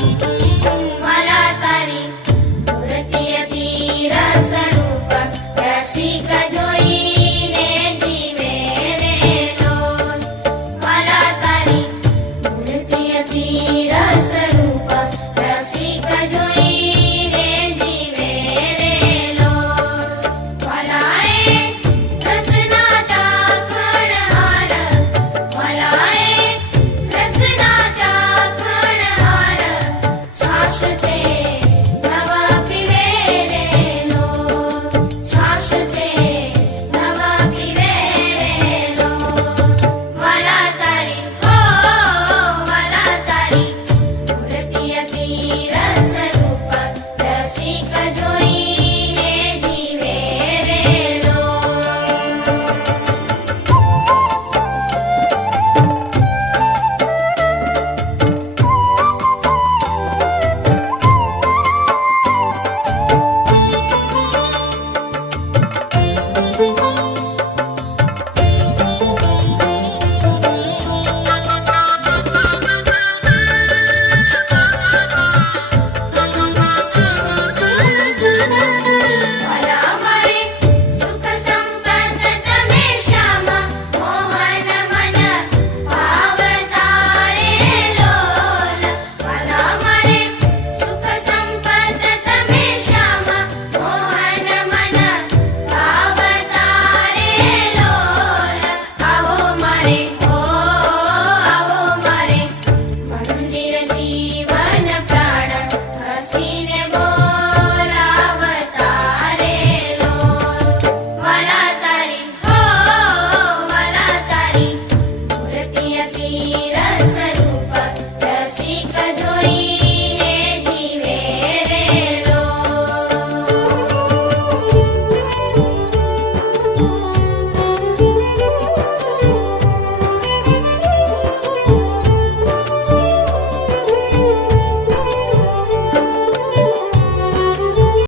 मला तारी मूर्ति अति रस रूप रसिक जोईने जीवे रे लोल। मला तारी मूर्ति अति रस रूप रसिक जोईने जीवे रे लोल। मला रसनाचा खणहार, मला रसनाचा खणहार, शाश्वते नव पिवे रे लोल, शाश्वते नव पिवे रे लोल। मला तारी, हो मला तारी मूर्ति अति